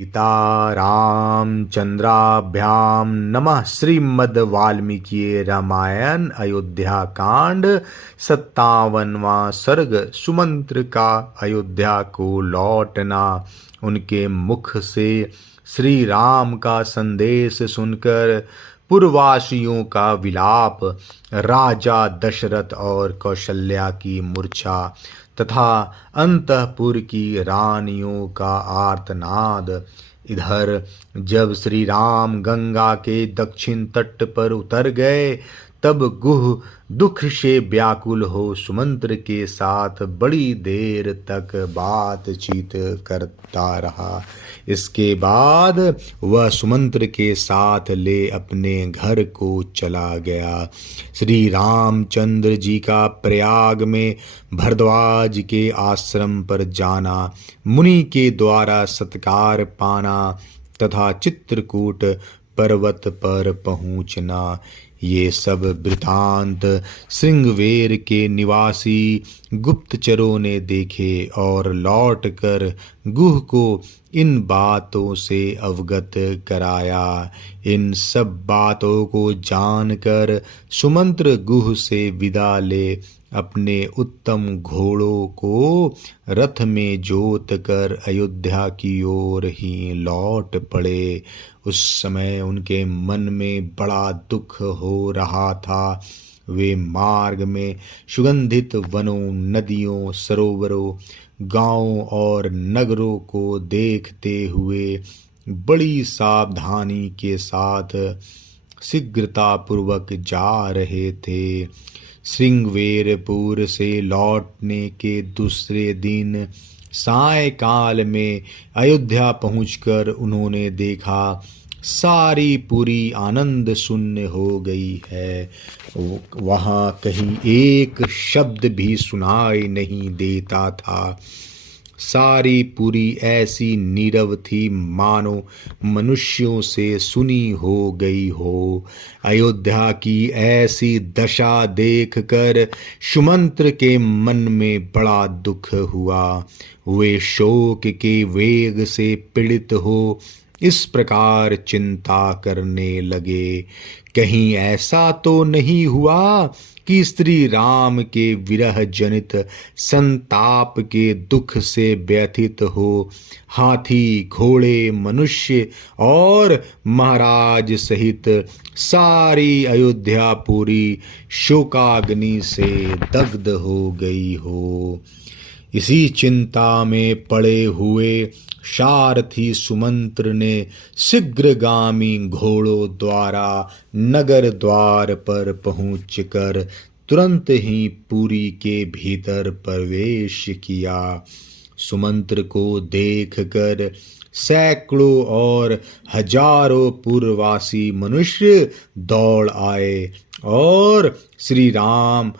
सीता रामचंद्राभ्याम नमः। श्रीमद् वाल्मीकि रामायण अयोध्या कांड 57वां सर्ग। सुमंत्र का अयोध्या को लौटना। उनके मुख से श्री राम का संदेश सुनकर पुरवासियों का विलाप, राजा दशरथ और कौशल्या की मूर्छा तथा अंतःपुर की रानियों का आर्तनाद। इधर जब श्री राम गंगा के दक्षिण तट पर उतर गए तब गुह दुख से व्याकुल हो सुमंत्र के साथ बड़ी देर तक बातचीत करता रहा। इसके बाद वह सुमंत्र के साथ ले अपने घर को चला गया। श्री रामचंद्र जी का प्रयाग में भरद्वाज के आश्रम पर जाना, मुनि के द्वारा सत्कार पाना तथा चित्रकूट पर्वत पर पहुँचना, ये सब वृतांत श्रृंगवेर के निवासी गुप्तचरों ने देखे और लौटकर गुह को इन बातों से अवगत कराया। इन सब बातों को जानकर सुमंत्र गुह से विदा ले अपने उत्तम घोड़ों को रथ में जोत कर अयोध्या की ओर ही लौट पड़े। उस समय उनके मन में बड़ा दुख हो रहा था। वे मार्ग में सुगंधित वनों, नदियों, सरोवरों, गांवों और नगरों को देखते हुए बड़ी सावधानी के साथ शीघ्रतापूर्वक जा रहे थे। श्रृंगवेरपुर से लौटने के दूसरे दिन सायंकाल में अयोध्या पहुंचकर उन्होंने देखा सारी पुरी आनंद शून्य हो गई है। वहाँ कहीं एक शब्द भी सुनाई नहीं देता था। सारी पुरी ऐसी नीरव थी मानो मनुष्यों से सुनी हो गई हो। अयोध्या की ऐसी दशा देखकर सुमंत्र के मन में बड़ा दुख हुआ। वे शोक के वेग से पीड़ित हो इस प्रकार चिंता करने लगे, कहीं ऐसा तो नहीं हुआ कि श्री राम के विरह जनित संताप के दुख से व्यथित हो हाथी, घोड़े, मनुष्य और महाराज सहित सारी अयोध्या पूरी शोकाग्नि से दग्ध हो गई हो। इसी चिंता में पड़े हुए सारथी सुमंत्र ने शीघ्रगामी घोड़ों द्वारा नगर द्वार पर पहुंचकर तुरंत ही पुरी के भीतर प्रवेश किया। सुमंत्र को देखकर सैकड़ों और हजारों पूर्ववासी मनुष्य दौड़ आए और श्री राम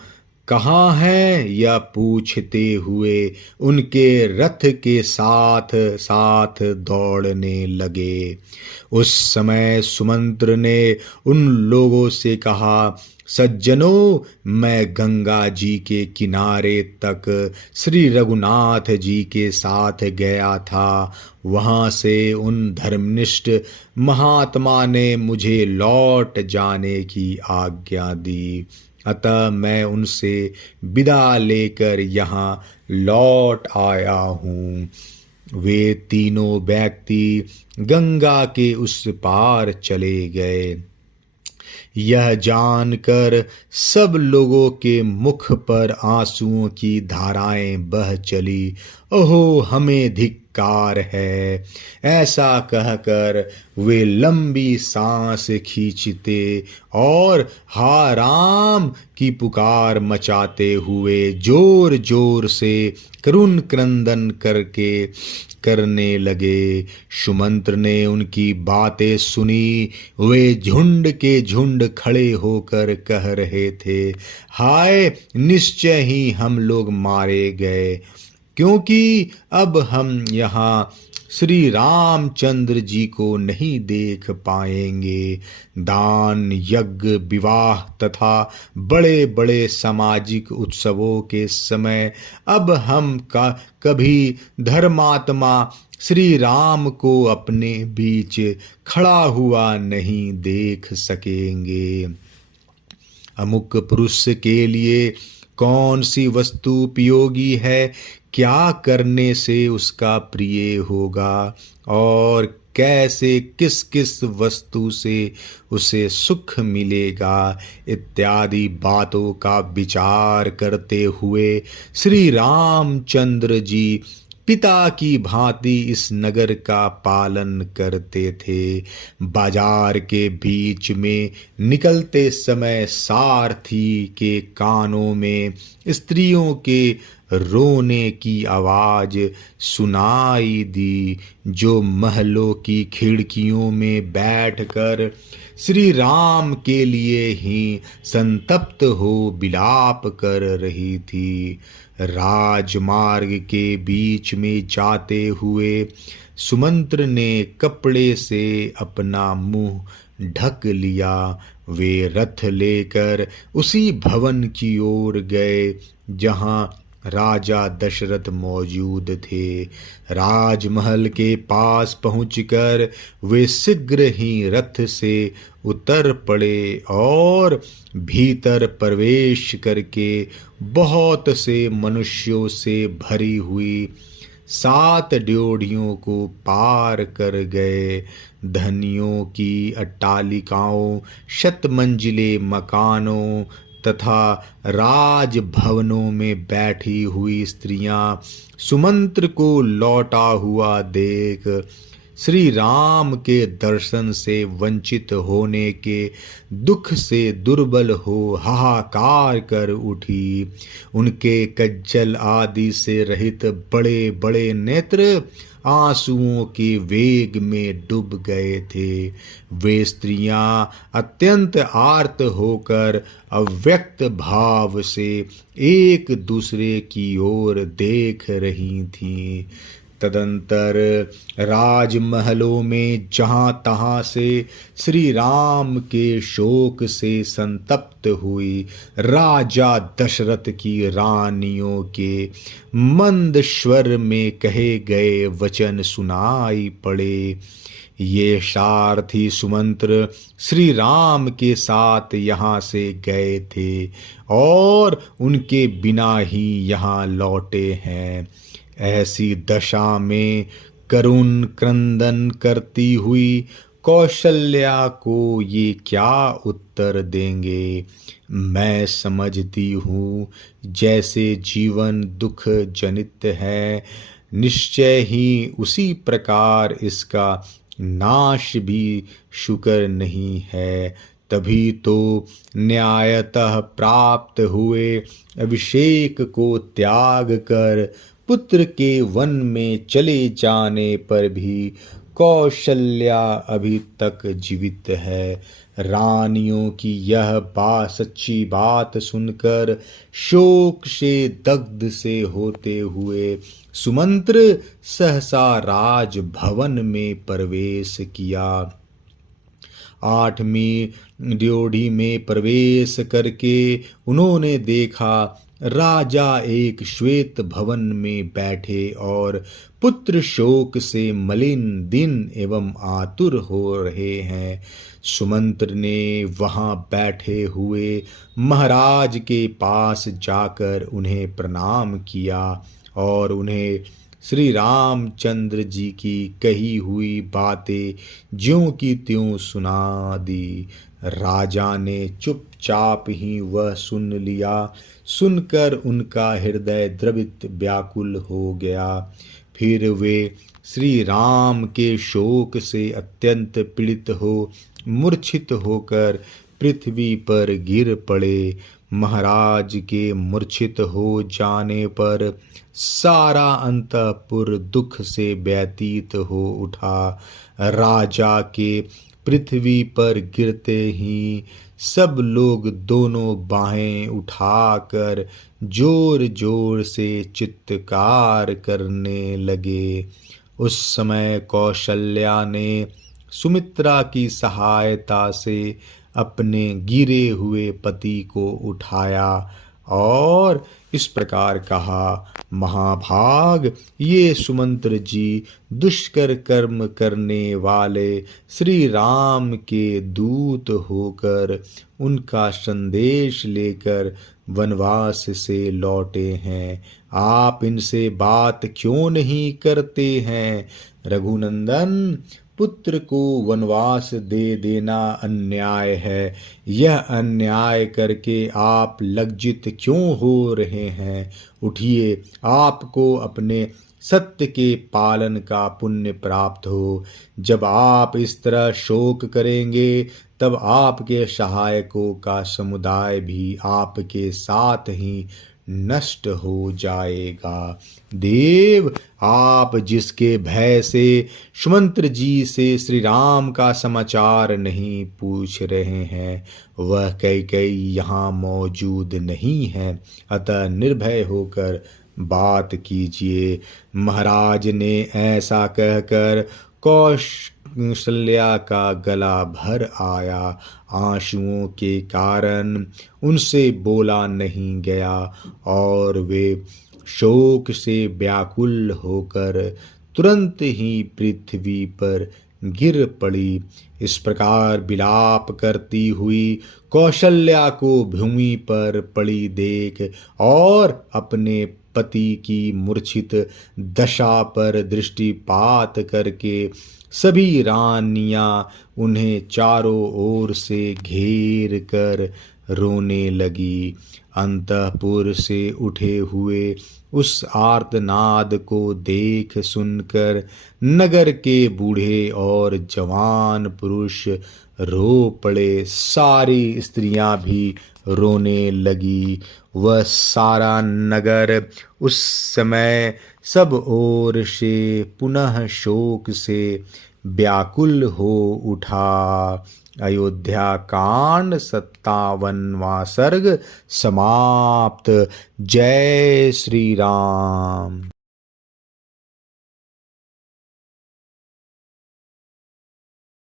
कहाँ है यह पूछते हुए उनके रथ के साथ साथ दौड़ने लगे। उस समय सुमंत्र ने उन लोगों से कहा, सज्जनों, मैं गंगा जी के किनारे तक श्री रघुनाथ जी के साथ गया था। वहाँ से उन धर्मनिष्ठ महात्मा ने मुझे लौट जाने की आज्ञा दी, अतः मैं उनसे विदा लेकर यहाँ लौट आया हूँ। वे तीनों व्यक्ति गंगा के उस पार चले गए। यह जानकर सब लोगों के मुख पर आंसुओं की धाराएं बह चली। ओहो, हमें धिक्कार है। ऐसा कहकर वे लंबी सांस खींचते और हा राम की पुकार मचाते हुए जोर जोर से करुण क्रंदन करने लगे। सुमंत्र ने उनकी बातें सुनी। वे झुंड के झुंड खड़े होकर कह रहे थे, हाय, निश्चय ही हम लोग मारे गए, क्योंकि अब हम यहाँ श्री रामचंद्र जी को नहीं देख पाएंगे। दान, यज्ञ, विवाह तथा बड़े बड़े सामाजिक उत्सवों के समय अब हम कभी धर्मात्मा श्री राम को अपने बीच खड़ा हुआ नहीं देख सकेंगे। अमुक पुरुष के लिए कौन सी वस्तु उपयोगी है, क्या करने से उसका प्रिय होगा और कैसे किस किस वस्तु से उसे सुख मिलेगा, इत्यादि बातों का विचार करते हुए श्री रामचंद्र जी पिता की भांति इस नगर का पालन करते थे। बाजार के बीच में निकलते समय सारथी के कानों में स्त्रियों के रोने की आवाज सुनाई दी, जो महलों की खिड़कियों में बैठकर श्री राम के लिए ही संतप्त हो विलाप कर रही थी। राजमार्ग के बीच में जाते हुए सुमंत्र ने कपड़े से अपना मुंह ढक लिया। वे रथ लेकर उसी भवन की ओर गए जहां राजा दशरथ मौजूद थे। राजमहल के पास पहुंचकर वे शीघ्र ही रथ से उतर पड़े और भीतर प्रवेश करके बहुत से मनुष्यों से भरी हुई 7 ड्योढ़ियों को पार कर गए। धनियों की अट्टालिकाओं, शतमंजिले मकानों तथा राजभवनों में बैठी हुई स्त्रियां सुमंत्र को लौटा हुआ देख श्री राम के दर्शन से वंचित होने के दुख से दुर्बल हो हाहाकार कर उठी। उनके कज्जल आदि से रहित बड़े बड़े नेत्र आंसुओं के वेग में डूब गए थे। वे स्त्रियां अत्यंत आर्त होकर अव्यक्त भाव से एक दूसरे की ओर देख रही थीं। तदंतर राजमहलों में जहाँ तहाँ से श्री राम के शोक से संतप्त हुई राजा दशरथ की रानियों के मंद स्वर में कहे गए वचन सुनाई पड़े। ये सारथी सुमंत्र श्री राम के साथ यहाँ से गए थे और उनके बिना ही यहाँ लौटे हैं। ऐसी दशा में करुण क्रंदन करती हुई कौशल्या को ये क्या उत्तर देंगे। मैं समझती हूँ जैसे जीवन दुख जनित है, निश्चय ही उसी प्रकार इसका नाश भी शुकर नहीं है। तभी तो न्यायतः प्राप्त हुए अभिषेक को त्याग कर पुत्र के वन में चले जाने पर भी कौशल्या अभी तक जीवित है। रानियों की यह सच्ची बात सुनकर शोक से दग्ध से होते हुए सुमंत्र सहसा राज भवन में प्रवेश किया। 8वीं ड्योढ़ी में प्रवेश करके उन्होंने देखा राजा एक श्वेत भवन में बैठे और पुत्र शोक से मलिन दिन एवं आतुर हो रहे हैं। सुमंत्र ने वहां बैठे हुए महाराज के पास जाकर उन्हें प्रणाम किया और उन्हें श्री रामचंद्र जी की कही हुई बातें ज्यों की त्यों सुना दी। राजा ने चुपचाप ही वह सुन लिया। सुनकर उनका हृदय द्रवित व्याकुल हो गया। फिर वे श्री राम के शोक से अत्यंत पीड़ित हो मूर्छित होकर पृथ्वी पर गिर पड़े। महाराज के मूर्छित हो जाने पर सारा अंतःपुर दुख से व्यतीत हो उठा। राजा के पृथ्वी पर गिरते ही सब लोग दोनों बाहें उठाकर जोर जोर से चित्कार करने लगे। उस समय कौशल्या ने सुमित्रा की सहायता से अपने गिरे हुए पति को उठाया और इस प्रकार कहा, महाभाग ये सुमंत्र जी दुष्कर कर्म करने वाले श्री राम के दूत होकर उनका संदेश लेकर वनवास से लौटे हैं। आप इनसे बात क्यों नहीं करते हैं? रघुनंदन, पुत्र को वनवास दे देना अन्याय है। यह अन्याय करके आप लज्जित क्यों हो रहे हैं? उठिए, आपको अपने सत्य के पालन का पुण्य प्राप्त हो। जब आप इस तरह शोक करेंगे तब आपके सहायकों का समुदाय भी आपके साथ ही नष्ट हो जाएगा। देव, आप जिसके भय से सुमंत्र जी से श्री राम का समाचार नहीं पूछ रहे हैं, वह कैकेयी यहाँ मौजूद नहीं है, अतः निर्भय होकर बात कीजिए। महाराज ने ऐसा कहकर कौशल्या का गला भर आया। आंसुओं के कारण उनसे बोला नहीं गया और वे शोक से व्याकुल होकर तुरंत ही पृथ्वी पर गिर पड़ी। इस प्रकार विलाप करती हुई कौशल्या को भूमि पर पड़ी देख और अपने पति की मूर्छित दशा पर दृष्टिपात करके सभी रानियां उन्हें चारों ओर से घेर कर रोने लगी। अंतःपुर से उठे हुए उस आर्तनाद को देख सुनकर नगर के बूढ़े और जवान पुरुष रो पड़े। सारी स्त्रियां भी रोने लगी। वह सारा नगर उस समय सब ओर से पुनः शोक से व्याकुल हो उठा। अयोध्या कांड 57वां सर्ग समाप्त। जय श्री राम।